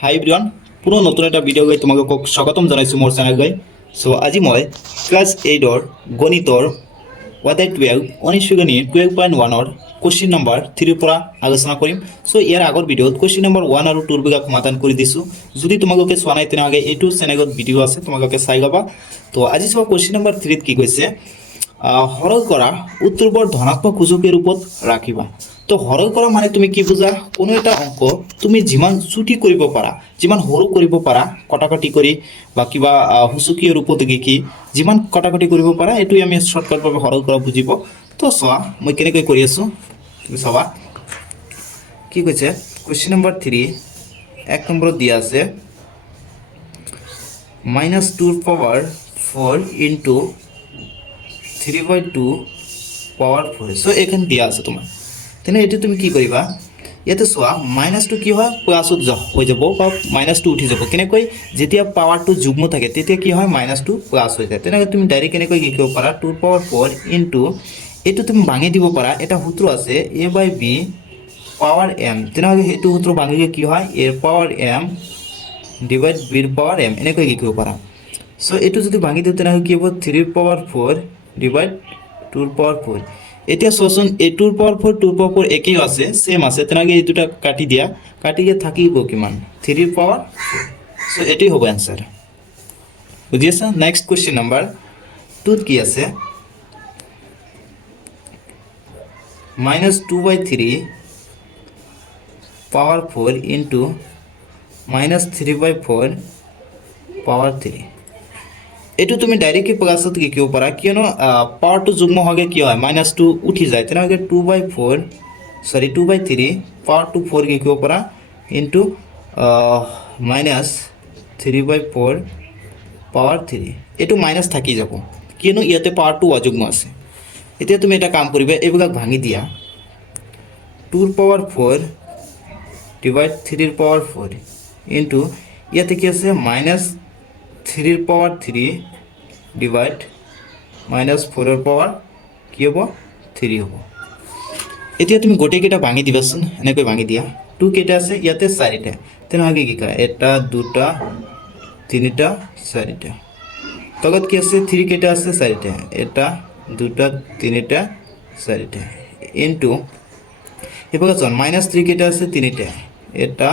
hi everyone পুরো নতুন একটা ভিডিও গাই তোমাকে স্বাগতম জানাইছো মোর চ্যানেল গাই সো আজি মই ক্লাস 8 গণিতৰ অধ্যায় 12 অনিশ্চয়নী 12.1 কোশ্চিন নাম্বাৰ 3 পৰা আলোচনা কৰিম সো ইয়াৰ আগৰ ভিডিওত কোশ্চিন নাম্বাৰ 1 আৰু 2 বিভাগ সমাধান কৰি দিছো যদি তোমালোকে চোৱা নাই তেনেহলে এইটো চেনেলত ভিডিও আছে তোমালোকে চাই লবা তো আজি চোৱা কোশ্চিন নাম্বাৰ 3 ত কি কৈছে হৰল কৰা উত্তৰবোৰ ধনাত্মক সূচকৰ ৰূপত ৰাখিবা তো হৰল কৰা মানে তুমি কি বুজা কোনো এটা অংক তুমি যিমান ছুটি কৰিব পাৰা যিমান সৰু কৰিব পাৰা কটাকটি কৰি বা কিবা সূচকীয় ৰূপত লিখি যিমান কটাকটি কৰিব পাৰা এটোই আমি শৰ্টকাট ভাবে হৰল কৰা বুজিব তো চোৱা মই কেনেকৈ কৰি আছো তুমি চাবা কি কৈছে কোশ্চিন নম্বৰ 3 এক নম্বৰত দিয়া আছে -2 ৰ পাৱাৰ 4 ইনটু 3/2 পাৱাৰ 4 সো এখন দিয়া আছে তোমাৰ তেনে এটো তুমি কি কৰিবা ইয়াতে চোৱা -2 কি হয় প্লাসত হৈ যাব বা -2 উঠি যাব কেনেকৈ যেতিয়া পাৱাৰটো যুগ্ম থাকে তেতিয়া কি হয় -2 প্লাস হৈ যায় তেনে তুমি ডাইৰেক্ট কেনেকৈ লিখিব পাৰা 2 পাৱাৰ 4 ইনটু এটো তুমি ভাঙি দিব পাৰা এটা সূত্ৰ আছে a/b পাৱাৰ m তেনে হেতু সূত্ৰ ভাঙিলে কি হয় a power m divide b power m এনেকৈ লিখিব পাৰা সো এটো যদি ভাঙি দিও তেনে কি হ'ব 3 পাৱাৰ 4 ডিভাইড 2 পাৱাৰ 4 এতিয়া সোসন a 2 পাৱাৰ 4 2 পাৱাৰ 4 একই আছে সেম আছে তেনাগে এই দুটা কাটি দিয়া কাটিয়ে থাকিব কিমান 3 পাৱাৰ সো এটাই হবে आंसर বুঝিয়েছা নেক্সট কোশ্চেন নাম্বাৰ 2 কি আছে -2/3 পাৱাৰ 4 ইনটু -3/4 পাৱাৰ 3 এটো তুমি ডাইৰেক্টলি প্লাসত লিখিব পাৰা কিয়নো পাৱাৰটো যুগ্ম হগে কি হয় -2 উঠি যায় তেনে 2/4 সরি 2/3 পাৱাৰটো 4 লিখিব পাৰা ইনটু -3/4 পাৱাৰ 3 এটো মাইনাস থাকি যাব কিয়নো ইয়াতে পাৱাৰটো অযুগ্ম আছে এতিয়া তুমি এটা কাম কৰিবা এইবিলাক ভাঙি দিয়া 2 ৰ পাৱাৰ 4 ডিভাইড 3 ৰ পাৱাৰ 4 ইনটু ইয়াতে কি আছে -3 ৰ পাৱাৰ 3 ডিভাইড -4 ৰ পাৱাৰ কি হ'ব 3 হ'ব এতিয়া তুমি গোটে কেটা ভাঙি দিবাচোন এনেকৈ ভাঙি দিয়া 2 কেটা আছে ইয়াতে 4টা তেনে আগে কি কয় এটা দুটা তিনটা 4টা তগত কি আছে 3 কেটা আছে 4টা এটা দুটা তিনটা 4টা ইনটু এবারে জন -3 কেটা আছে 3টা এটা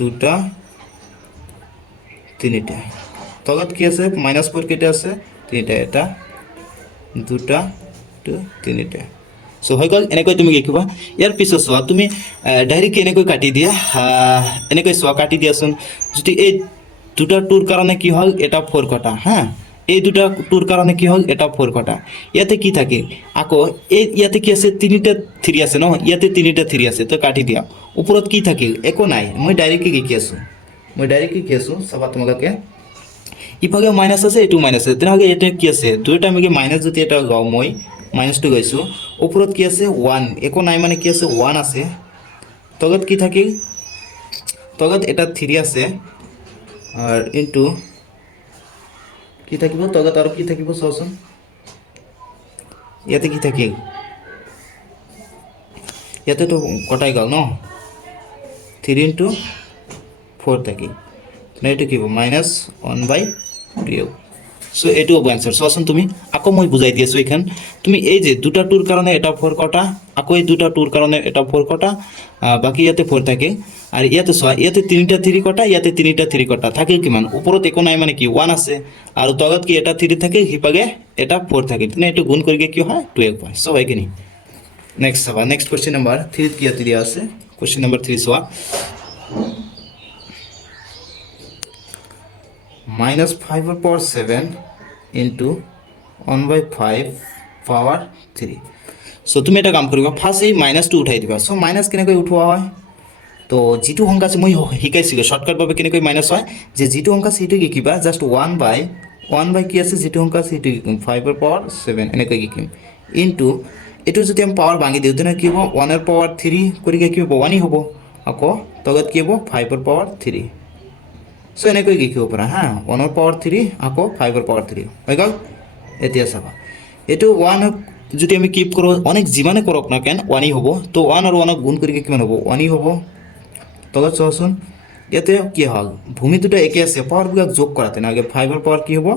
দুটা তিনটা তগত কি আছে -4 কেটা আছে 3টা এটা দুটা তিনটা সো হৈ গল এনেকৈ তুমি লিখিবা ইয়াৰ পিছত চোৱা তুমি ডাইৰেক্ট এনেকৈ কাটি দিয়া এনেকৈ চোৱা কাটি দিয়াচোন যদি এই দুটা টুৰ কাৰণে কি হল এটা 4 কটা হ্যাঁ এই দুটা টুৰ কাৰণে কি হল এটা 4 কটা ইয়াতে কি থাকে আকৌ এই ইয়াতে কি আছে 3টা 3 আছে ন ইয়াতে 3টা 3 আছে তো কাটি দিয়া ওপৰত কি থাকিল একো নাই মই ডাইৰেক্টলি লিখি আছো সবা তোমালোকে ইফালে মাইনাস আছে এটু মাইনাস আছে তেনে এটা কি আছে দুইটা আমি মাইনাস যদি এটা গাও মই -2 গাইছো ওপৰত কি আছে 1 একো নাই মানে কি আছে 1 আছে তগত কি থাকিল তগত এটা 3 আছে আর ইনটু কি থাকিব তগত আর কি থাকিব সসন ইয়াতে কি থাকিল ইয়াতে তো কটাই গল ন 3 ইনটু 4 থাকিল না এটা কি হবে -1/2 সো এটো হবে आंसर সসন তুমি আকো মই বুঝাই দিয়েছো এখান তুমি এই যে দুটা টুর কারণে এটা 4 কটা আকো এই দুটা টুর কারণে এটা 4 কটা বাকি ইয়াতে 4 থাকে আর ইয়াতে সোয়া ইয়াতে 3টা 3 কটা ইয়াতে 3টা 3 কটা থাকে কিমান উপরত একো নাই মানে কি 1 আছে আর তগত কি এটা 3 থাকে হিপাগে এটা 4 থাকে তুমি এটো গুণ করিগে কি হয় 12 হয় সো হয় কি নি নেক্সট সবা নেক্সট কোশ্চেন নাম্বার 3 কি দিয়া আছে কোশ্চেন নাম্বার 3 সোয়া -5 ৰ পাৱাৰ 7 ইনটু 1/5 পাৱাৰ 3 সো তুমি এটা কাম কৰিবা ফাৰ্স্ট এই -2 উঠাই দিবা সো মাইনাস কেনেকৈ উঠোৱা হয় তো যেটো সংখ্যা আছে মই শিকাইছিলো শর্টকাট ভাবে কেনেকৈ মাইনাস হয় যে যেটো সংখ্যা আছে সেইটো লিখিবা জাস্ট 1/1 কি আছে যেটো সংখ্যা আছে সেইটো 5 ৰ পাৱাৰ 7 এনেকৈ লিখিম ইনটু এটো যদি আমি পাৱাৰ ভাঙি দিও তেনে কি হ'ব 1 ৰ পাৱাৰ 3 কৰিকে কি হ'ব 1 হ'ব আকৌ তগত কি হ'ব 5 ৰ পাৱাৰ 3 সো এনেকৈ লিখিব পাৰা হা 1 ৰ পাৱাৰ 3 আকৌ 5 ৰ পাৱাৰ 3 হৈ গল এতিয়া চাবা এটো 1 যদি আমি কিপ কৰো অনেক জীবনে কৰক না কেন 1 হ'ব তো 1 আৰু 1 গুণ কৰিকে কিমান হ'ব 1 হ'ব তলত চোৱাচোন ইয়াতে কি হল ভূমি দুটা একে আছে পাৱাৰবিলাক যোগ কৰাতে না আগে 5 এর পাওয়ার কি হ'ব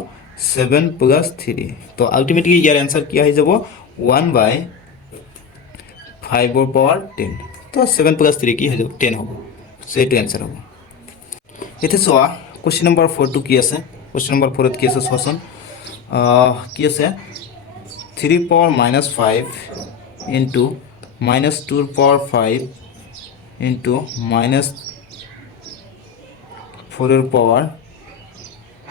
7 প্লাস 3 তো আলটিমেটলি ইয়ার आंसर কি আহি যাব 1 বাই 5 এর পাওয়ার 10 তো 7 প্লাস 3 কি হৈ যাব 10 হ'ব সো এটো आंसर হ'ব এতে সোয়া কোশ্চেন নাম্বার 4 টু কি আছে কোশ্চেন নাম্বার 4 ত কি আছে সোয়াছন কি আছে 3 পাওয়ার minus 5 into minus 2 power 5 into minus 4 এর পাওয়ার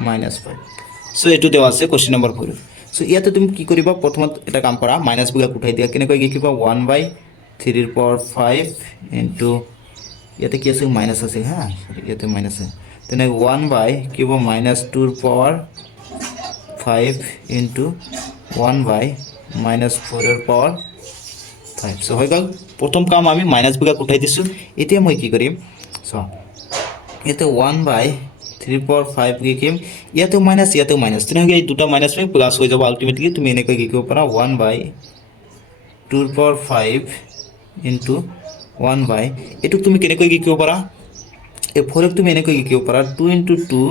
minus 5 সো এটো দেওয়া আছে কোশ্চেন নাম্বার 4 সো ইয়াতে তুমি কি কৰিবা প্ৰথমত এটা কাম কৰা মাইনাস বুলা উঠাই দিয়া কেনেকৈ লিখিবা 1 বাই 3 এর পাওয়ার 5 into ইয়াতে কি আছে মাইনাস আছে হ্যাঁ ইয়াতে মাইনাস আছে তেনে 1 বাই কি হ'ব minus 2 এর পাওয়ার 5 into 1 বাই minus 4 এর পাওয়ার 5 সো হৈ গল প্ৰথম কাম আমি মাইনাস বুলা উঠাই দিছো এতিয়া মই কি কৰিম সো এতে 1 বাই 3 পাওয়ার 5 লিখিম ইয়াতে মাইনাস তেনে এই দুটা মাইনাস মে প্লাস হৈ যাব আলটিমেটলি তুমি এনেকৈ লিখিব পাৰা 1 বাই 2 পাওয়াৰ 5 into 1 বাই এটু তুমি কেনেকৈ লিখিব পাৰা এই 4 তুমি এনেকৈ লিখিব পাৰা 2 into 2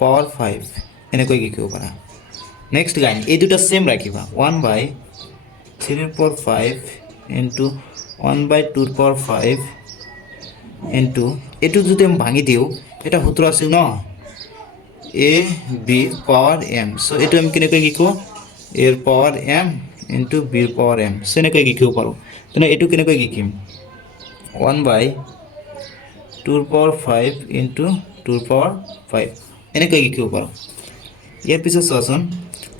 পাওয়াৰ 5 এনেকৈ লিখিব পাৰা নেক্সট লাইন এই দুটা সেম রাখিবা 1 বাই 3 এর পাওয়ার 5 into 1 বাই 2 এর পাওয়ার 5 into এটু যদি আমি ভাঙি দিও এটা সূত্র আছে ন a b power m so এটু আমি কেনেকৈ লিখো a এর পাওয়ার m into b এর পাওয়ার m সো এনেকৈ লিখিব পাৰো তেনে এটু কেনেকৈ লিখিম 1 বাই 2 এৰ পাওয়াৰ 5 into 2 এৰ পাওয়াৰ 5 এনেকৈ লিখিব পাৰো ইয়াৰ পিছত চোৱাচোন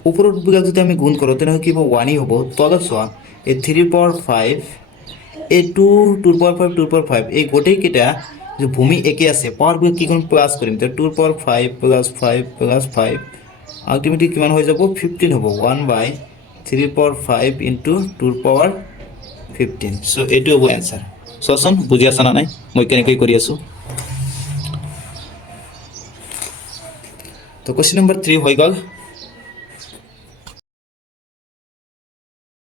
উপৰৰ বিভাগ যদি আমি গুণ কৰোঁ তেনে কি হ'ব 1 ই হ'ব তলত চোৱা এই 3 এর পাওয়ার 5 এই 2 2 এর পাওয়ার 5 2 এর পাওয়ার 5 এই গোটেই কেটা যে ভূমি একে আছে পাওয়ার বিভাগ কি কোন প্লাস কৰিম তে 2 এর পাওয়ার 5 প্লাস 5 প্লাস 5 আলটিমেটলি কিমান হৈ যাব 15 হ'ব 1 বাই 3 এর পাওয়ার 5 into 2 এর পাওয়ার 15 সো এটো হ'ব आंसर সোচন বুজি আছা না নাই মই কেনেকৈ কৰি আছো তো কোশ্চেন নাম্বাৰ 3 হৈ গল